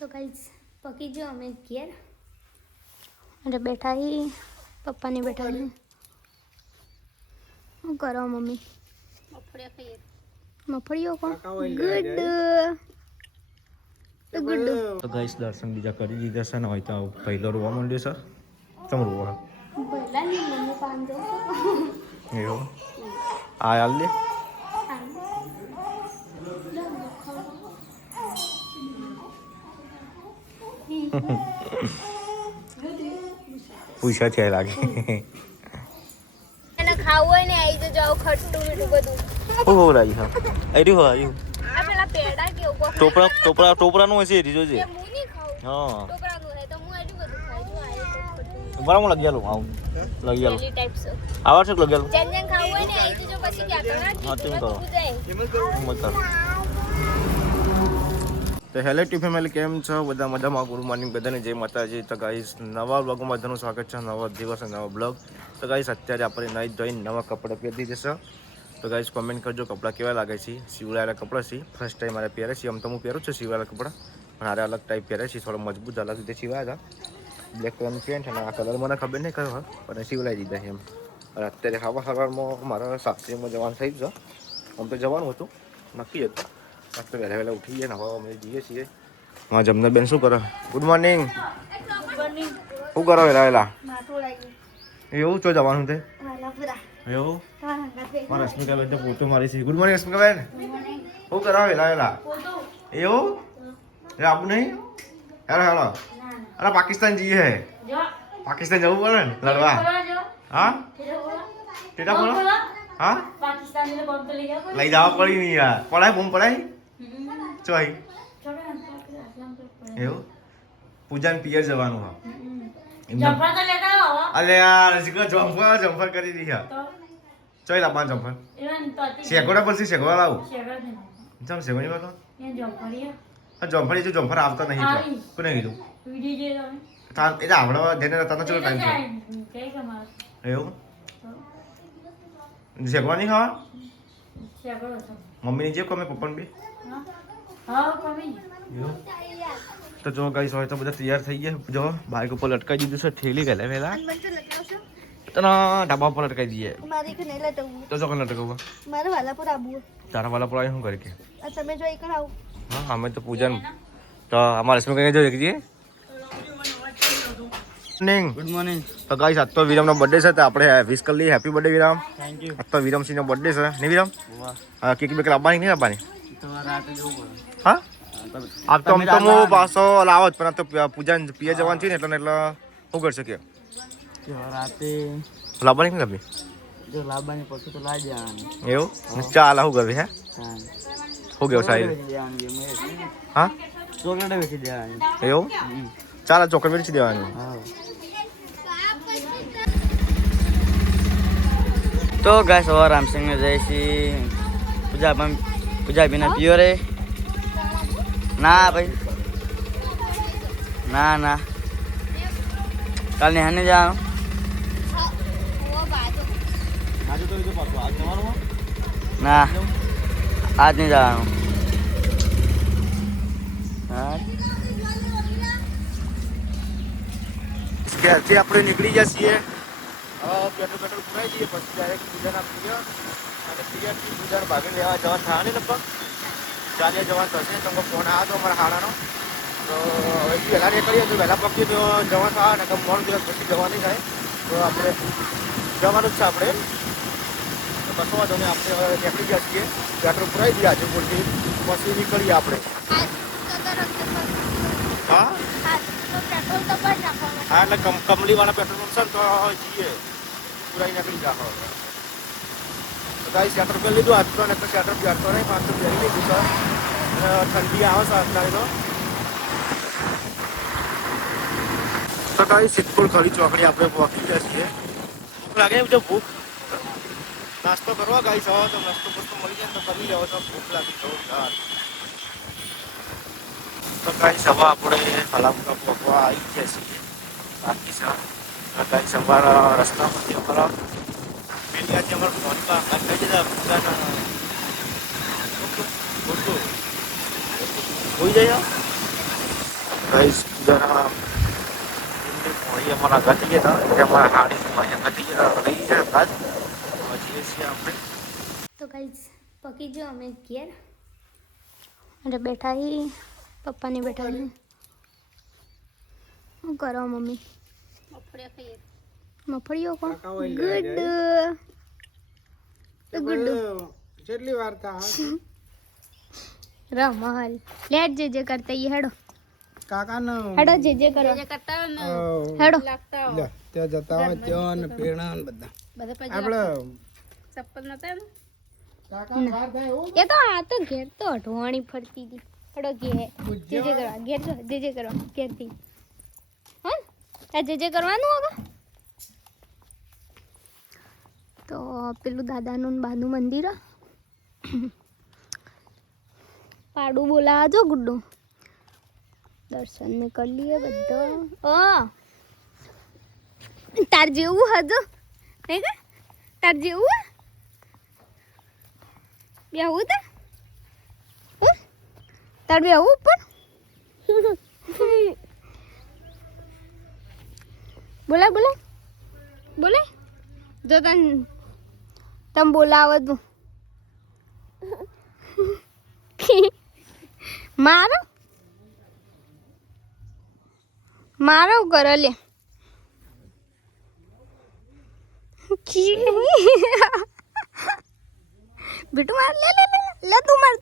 તો ગાઈસ પકી ગયો અમે ઘેર અને બેઠા હી પપ્પાની બેઠા હી શું કરો મમ્મી મફળીઓ કોણ ગુડ તો ગાઈસ દર્શન બીજા કરી દીધા છે ને હોય તો પહેલો રોવા માંડ્યો છે તમે રોવા પહેલાની મમ્મી પાંદો એવું આ હાલ દે પૂછા છે લાગે એને ખાવું હોય ને આવી તો જાવ ખટ્ટું મીઠું બધું હું બોલાઈ હા આર્યું આર્યું આ પેલા પેડા કે ઉપર ટોપરાનું હશે એ જોજે હું નહીં ખાઉં હા ટોકરાનું હે તો હું આટલું બધું ખાઈ જો આ ખટ્ટું બરાબર લગી આલું આવું લગી આલું પેલી ટાઈપ છે આવા છે લગી આલું જેન જેન ખાવું હોય ને આવી તો જો પછી ક્યાં કરો હા તેમ કરો જાય મત કરો તો હેલો ટી ફેમિલી કેમ છો બધા મજામાં ગુડ મોર્નિંગ બધાને જય માતાજી તો ગાઈસ નવા બ્લોગમાં બધાનું સ્વાગત છે નવા દિવસ નવા બ્લોગ તો ગાઈસ અત્યારે આપણે નાઈ ધોઈને નવા કપડાં પહેરી જશે તો ગાઈસ કોમેન્ટ કરજો કપડાં કેવા લાગે છે સિવડાયેલા કપડાં છે ફર્સ્ટ ટાઈમ મારે પહેરે છે આમ તો હું પહેરું છું સિવડાયેલા કપડાં પણ હારે અલગ ટાઈપ પહેરે છે થોડો મજબૂત અલગ રીતે સિવાયા હતા બ્લેક કલરનું પેન્ટ અને આ કલર મને ખબર નહીં કયો પણ સિવડાવી દીધા છે એમ અને અત્યારે સવારમાં મારા સાસરીમાં જવાનું થઈ ગયું આમ તો જવાનું હતું નક્કી હતું તો વહેલા વહેલા ઉઠી ગયા ને હવે અમે જઈએ છીએ હા જમના બેન શું કરે ગુડ મોર્નિંગ શું કરો વહેલા વહેલા એવું ચો જવાનું તે એવું મારા રશ્મિકાબેન તો પોતો મારી છે ગુડ મોર્નિંગ રશ્મિકાબેન શું કરો વહેલા વહેલા એવું એ આપું નહીં હેલો હેલો અરે પાકિસ્તાન જઈએ હે પાકિસ્તાન જવું પડે ને લડવા હા ટેટા બોલો હા લઈ જવા પડી નહીં યાર પડાય બૂમ પડાય ચોઈ એવું પૂજાને પિયર જવાનું હા અલે યાર જમ્ફર કરી દીધા ચોઈ લાવવાનું જમ્ફર શેકોડા પડશે શેકોડા લાવું જમ શેકોની વાત જમ્ફર જો જમ્ફર આવતા નહીં કોને કીધું એટલે આપણે જેને તને ચલો ટાઈમ છે એવું શેકવા નહીં ખાવા મમ્મીની જે કમે પપ્પાને બી તો જો ગાઈસ હોય તો બધા તૈયાર થઈ ગયા જો બાઈક ઉપર લટકાઈ દીધું છે ઠેલી ગયેલા વહેલા તને ઢાબા પર લટકાઈ દઈએ તો જો કને લટકાવું મારે વાલાપુર આબુ તારા વાલા પર આવી શું કરી કે તમે જો એક આવો હા અમે તો પૂજન તો અમારે રશ્મિ કઈ જો એકજી ગુડ મોર્નિંગ તો ગાઈસ આજ તો વિરમનો બર્થડે છે તો આપણે વિશ કરી લઈએ happy birthday Viram thank you આજ તો વિરમસિંહનો બર્થડે છે નહીં વિરમ કેક બેક લાવવાની નહીં લાવવાની હા આપ તો હું પાછો લાવો જ પણ આ તો પૂજા પીએ જવાનું છે ને એટલે શું કરશે કે રાતે લાવવાની નહીં લાવી જો લાવવાની પછી તો લાવી દેવાની એવું ચાલ શું કરવી હે શું કેવું સાહેબ હા ચોકલેટ વેચી દેવાની એવું ચાલ ચોકલેટ વેચી દેવાની તો ગાય સવાર રામસિંહને જાય છે પૂજા બિના પીઓ રે ના ભાઈ ના કાલ નિહાને જવાનું ના આજ નહીં જવાનું ઘેરથી આપણે નીકળી ગયા છીએ પેટ્રોલ પુરાઈ જઈએ પછી ડાયરેક્ટ પૂજાના પિયર અને પિયરથી પૂજાના ભાગે લેવા જવા થયા ને લગભગ ચાલીએ જવાનું થશે તમને ફોન આવ્યો હતો અમારા હાડાનો તો હવે વહેલા નીકળીએ તો વહેલા પકડીએ તો જવા થવા ને મોડું દિવસ પછી જવા નહીં થાય તો આપણે જવાનું જ છે આપણે બસો વાંધો નહીં આપણે હવે નીકળી ગયા છીએ પેટ્રોલ પુરાઈ દઈએ આજે પૂરતી પછી નીકળીએ આપણે હા હા એટલે કંપનીવાળા પેટ્રોલ પંપ છે ને તો જઈએ પુરાઈ નીકળી જાઓ તો ગાઈ શેટર પર લીધું આજતો ને શેટર પહેરતો નહીં 500 પહેરી લીધું સર ઠંડી આવે છે અત્યારે તો ગાઈ સિદ્ધપુર ખરી ચોકડી આપણે પહોંચી ગયા છીએ ભૂખ લાગે જો ભૂખ નાસ્તો કરવા ગાઈ છો તો નાસ્તો બસ્તો મળી જાય તો કરી લેવો તો ભૂખ લાગી જોરદાર તો ગાઈ સવા આપણે હલામકા પહોંચવા આવી ગયા છીએ બાકી છે ગાઈ સવાર રસ્તામાંથી અમારા પેલી અમારા ફોનમાં કઈ જતા પૂજાના હોઈ જાય गाइस जरा ये हमारा गति है ना ये हमारा हाड़ी में गति रही है आज जी से આપણે તો ગાઈઝ પકી જો અમે ઘેર અને બેઠા હી પપ્પાની બેઠા હી શું કરો મમ્મી મફળીઓ કોણ ગુડ ગુડ કેટલી વાર તા રમલ લેટ જે કરતા ઈ હેડો કાકા નો હેડો જે કરો હેડો લે ત્યાં જતા હોય ત્યાં ને પેણા ને બધા આપણે ચપ્પલ નતા ને કાકા વાર થાય એવું એ તો આ તો ઘેર તો અઢવાણી ફરતી હતી હેડો જે કરવા ઘેર જે કરવા ઘેરથી હા આ જે કરવાનું હવે તો પેલું દાદાનું ને બાનું મંદિર પાડું બોલાવજો ગુડ્ડો દર્શન મેં કરી લીએ બધા તાર જેવું હજો નહીં કે તાર જેવું બેહવું તા તાર બેહવું પણ બોલે જો તમે બોલાવો તું મારો કરો લે બેટુ માર લે તું માર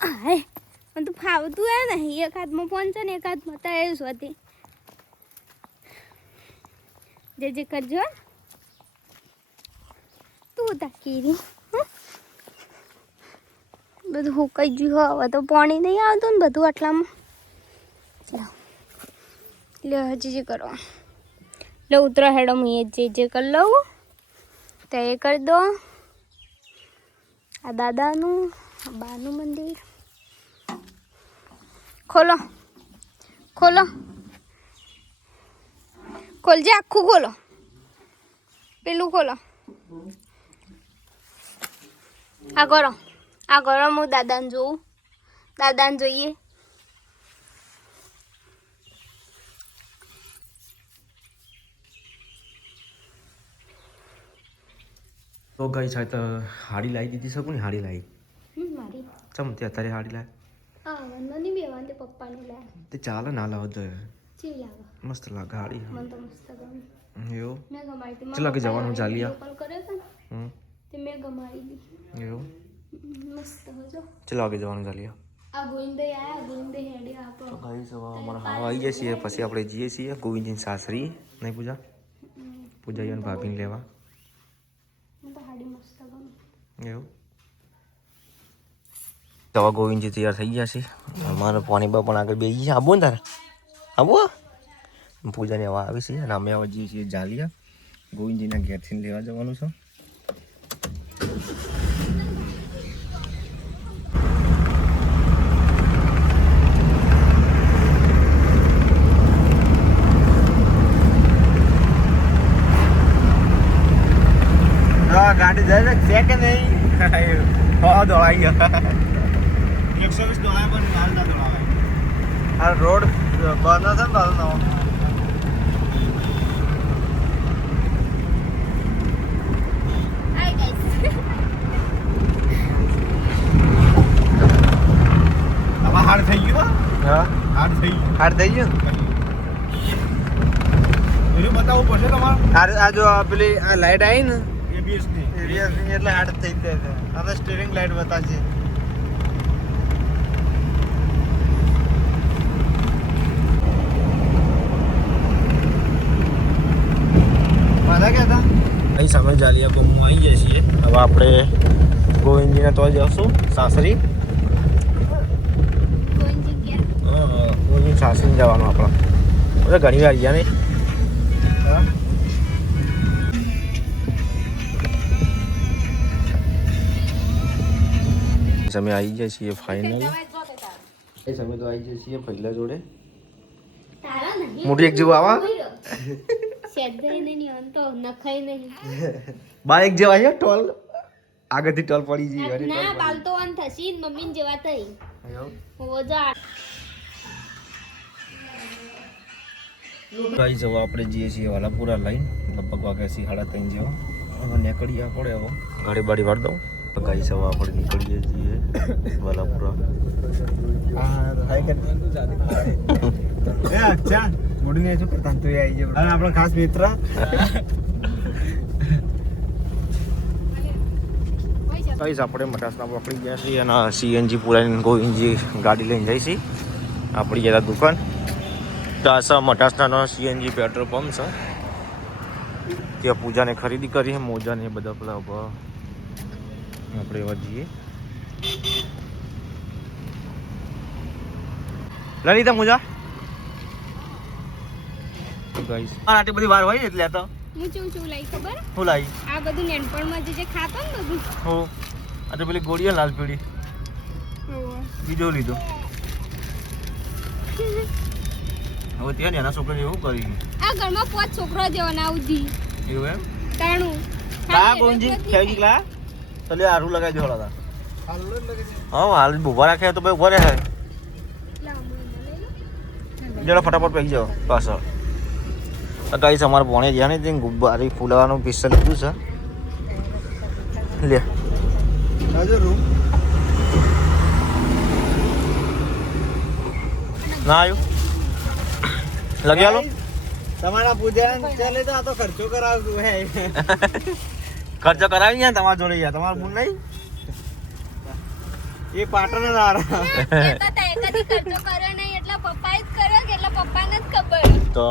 આય મને તો ફાવતું હે ને એક હાથમાં ફોન છે ને એક હાથમાં તો એ સ્વાતી જે કરજો તું તાકીરી બધું હુકાઈ ગયું હવે તો પાણી નહીં આવતું ને બધું આટલામાં લે હજી જે કરવા લે ઉતરો હેડો હું એ જે કરી લઉં તો એ કરી દો આ દાદાનું બાનું મંદિર ખોલો ખોલજે આખું ખોલો પેલું ખોલો આ કરો હું દાદાને જોઉં દાદાને જોઈએ તો ગઈ છે તો હાડી લાવી દીધી શકું ને હાડી લાવી મારી ચમ તે અત્યારે હાડી લાવી મને બેવાન તે પપ્પાને લે તે ચાલે ના લાવો તો ચી લાવે મસ્ત લાગે હાડી મને તો મસ્ત ગમે એવું મેં ગમાડી હતી ચલો કે જવાનું ચાલીએ કોલ કર્યો હતો ને તે મેં ગમાડી દીધી એવું મસ્ત હોજો ચલો આગે જવાનું ચાલીએ આ ગોવિંદે હેડી આપો ગઈ સવા અમારા હાવ આવી જઈએ છીએ પછી આપણે જઈએ છીએ ગોવિંદજીની સાસરી નહીં પૂજા અને ભાભીને લેવા મને તો હાડી મસ્ત ગમે એવું દવા ગોવિંદજી તૈયાર થઈ ગયા છે અમારે પાણી બા પણ આગળ બેસી છે આબો ને તારે આબો પૂજાને હવા આવી છે અને અમે હવે જઈએ છીએ જાલિયા ગોવિંદજીના ઘેરથી લેવા જવાનું છે ગાડી જાય છે કે નહીં હા દોડાઈ ગયા 120 દોડાય પણ માલ ના દોડાવે આ રોડ બંધ છે ને બાજુ નવો હાય ગાઈસ આમાં હાડ થઈ ગયું હા હાડ થઈ ગયું એનું બતાવવું પડશે તમારે આ જો પેલી આ લાઈટ આવી ને ABS ની એટલે હાડ થઈ જાય છે આ સ્ટીરિંગ લાઈટ બતાવશે મારા કે હતા અહીં સામે જાલિયા ગોમમાં આવી જાય છીએ હવે આપણે ગોવિંદજીને તો જઈશું સાસરી ગોવિંદજી સાસરી જવાનું આપણે બધા ઘણી વાર ગયા નહીં અમે આવી જાય છીએ ફાઇનલ સમય તો આવી જાય છીએ પહેલા જોડે મોટી એક જેવું આવા શેદાઈ નહીં અંતો નખાઈ નહીં બાઈક જેવા છે ટોલ આગળથી ટોલ પડી જઈ ના બાલ તો ઓન થશી મમ્મીને જેવા થઈ ઓજા ગાઈસ હવે આપણે જઈએ છીએ વાલાપુરા લાઈન લગભગ વાગ્યાથી 3:30 જેવા હવે નીકળીએ આપણે હવે ગાડી બાડી વાળ દઉં તો ગાઈસ હવે આપણે નીકળીએ છીએ વાલાપુરા આપણો ખાસ મિત્ર ગાઈસ આપણે મટાસના પકડી ગયા છીએ અને સીએનજી પુરાની ગોવિંદજી ગાડી લઈને જઈશી આપણી જરા દુકાન તાસા મટાસના સીએનજી પેટ્રોલ પંપ છે ત્યાં પૂજાને ખરીદી કરી મોજાને એ બધા પેલા આપણે એવા જઈએ લલિતા મોજા ગાઈસ આટલી બધી વાર હોય એટલે તો હું શું લઈ ખબર હું લાવી આ બધું નેનપણમાં જે ખાતો ને બધું હો આ તો પેલી ગોળીઓ લાલ પીળી બીજો લીધો હવે ત્યાં ને એના છોકરાને એવું કરી આ ઘરમાં 5 છોકરા જેવાના આવજી એવું એમ તાણું કા ગોંજી ખેજી કલા તલે આરું લગાઈ દે હોલા હા હાલ ઉભા રાખે તો ભાઈ ઉભા રહે જરા ફટાફટ પડી જાઓ પાછળ ગાઈસ અમારે ભણે જ્યાં ને ત્યાં ગુબ્બારી ફૂલાવાનું પિસ્તલ લીધું છે લે ના આવ્યું લગી આલો તમારા પૂજન ચાલે તો આ તો ખર્ચો કરાવતું હે ખર્ચો કરાવી ગયા તમારા જોડે ગયા તમારું બુન નહીં એ પાટણ જ આ રહ્યા કદી ખર્ચો કર્યો નહીં એટલે પપ્પાએ જ કર્યો કે એટલે પપ્પાને જ ખબર તો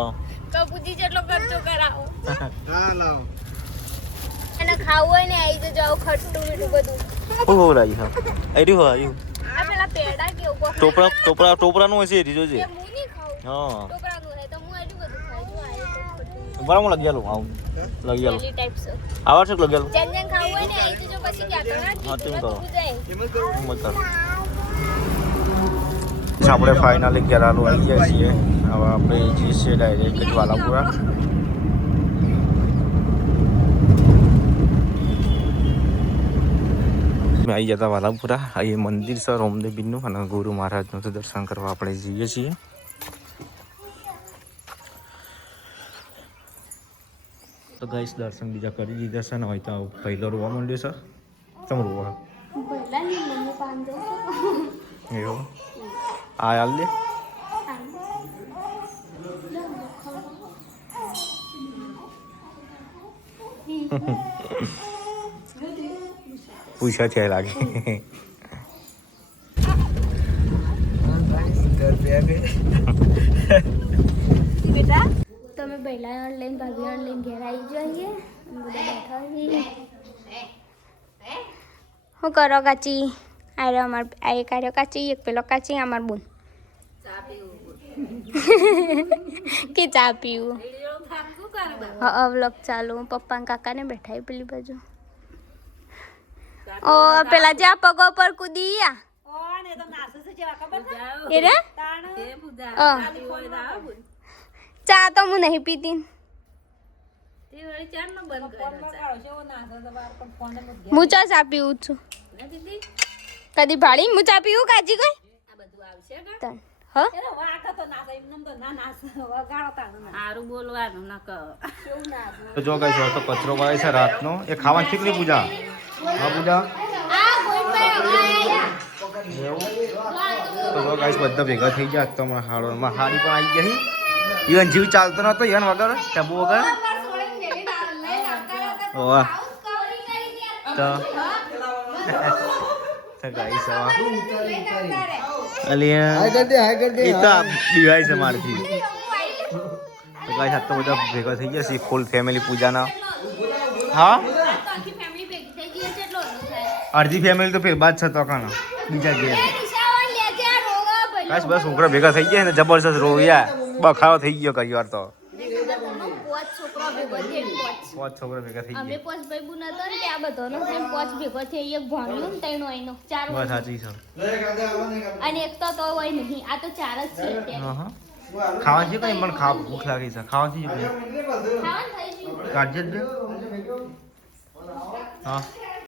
કબૂજી જેટલો ખર્ચો કરાવો હા લાવ અને ખાવું હોય ને આવી જજો આવું ખટ્ટું મીઠું બધું હું લાવી હા આર્યું હા આવ્યું આ પેલા પેડા કેવું કોક ટોપરાનું હશે એ જોજે હું નહીં ખાઉં હા ટોકરાનું હોય તો હું એટલું બધું ખાઈ જો આ બરાબર લગી આલું આવું લગી આલું પેલી ટાઈપ છે આવા છે લગી આલું જેન જેન ખાવું હોય ને આવી જજો પછી ક્યાં હા, તેમ કરો. જાય આપણે ફાઇનલી કેરાલુ આવી ગયા છીએ હવે આપણે જઈએ છીએ ડાયરેક્ટ વાલાપુરા આવી જતા વાલાપુરા અહીં મંદિર છે રોમદેવીનું અને ગુરુ મહારાજનું તો દર્શન કરવા આપણે જઈએ છીએ તો ગાઈસ દર્શન બીજા કરી દીધા છે ને હોય તો પહેલો રોવા માંડ્યો છે ચમ રોવા ભલાની મમ્મી પાંદો એવું આ હાલ દે પૂછા થયા લાગે બેટા તમે પહેલા લઈને ભાભી લઈને ઘેર આવી જઈએ બધા બેઠા છીએ શું કરો કાચી આરે અમાર આ એક આર્યો કાચી એક પેલો કાચી અમાર બોન કે ચા પીવું હા વ્લોગ ચાલુ પપ્પા કાકાને બેઠા પેલી બાજુ ઓ પેલા જ્યાં પગો પર કૂદી ગયા એ રે ચા તો હું નહીં પીતી હું ચા પીવું છું કદી ભાડી હું ચા પીવું કાજી કઈ તો જો કઈ તો કચરો વાળે છે રાતનો એ ખાવાની ઠીક નહીં પૂજા હા પૂજા તો જો ગાઈસ બધા ભેગા થઈ ગયા તો હાડોમાં હાડી પણ આવી ગઈ ઈવન જીવ ચાલતો નતો ઈવન વગર ટબુ વગર વાહ તો ગાઈસ અલિયા એ તો દિવાળી છે મારથી તો ગાઈસ આ તો બધા ભેગા થઈ ગયા છે ફૂલ ફેમિલી પૂજાના હા અડધી ફેમિલી તો ફેર બાદ છે તો કાના બીજા ઘેર ગાઈસ બસ છોકરા ભેગા થઈ ગયા ને જબરજસ્ત રોયા બખાડો થઈ ગયો કઈ વાર તો પાંચ છોકરા ભેગા થઈ અમે ગયા પોચ ભાઈ બુન હતો ને ત્યાં બધાનો સેમ પોચ ભેગો થઈ એક ભણ્યું ને તઈનો આઈનો ચાર બસ સાચી છે અને એક તો હોય નહીં આ તો ચાર જ છે અત્યારે. હા હા ખાવાથી કઈ પણ ભૂખ લાગી છે ખાવાથી ખાવાનું થઈ ગયું કાઢજે જ બે હા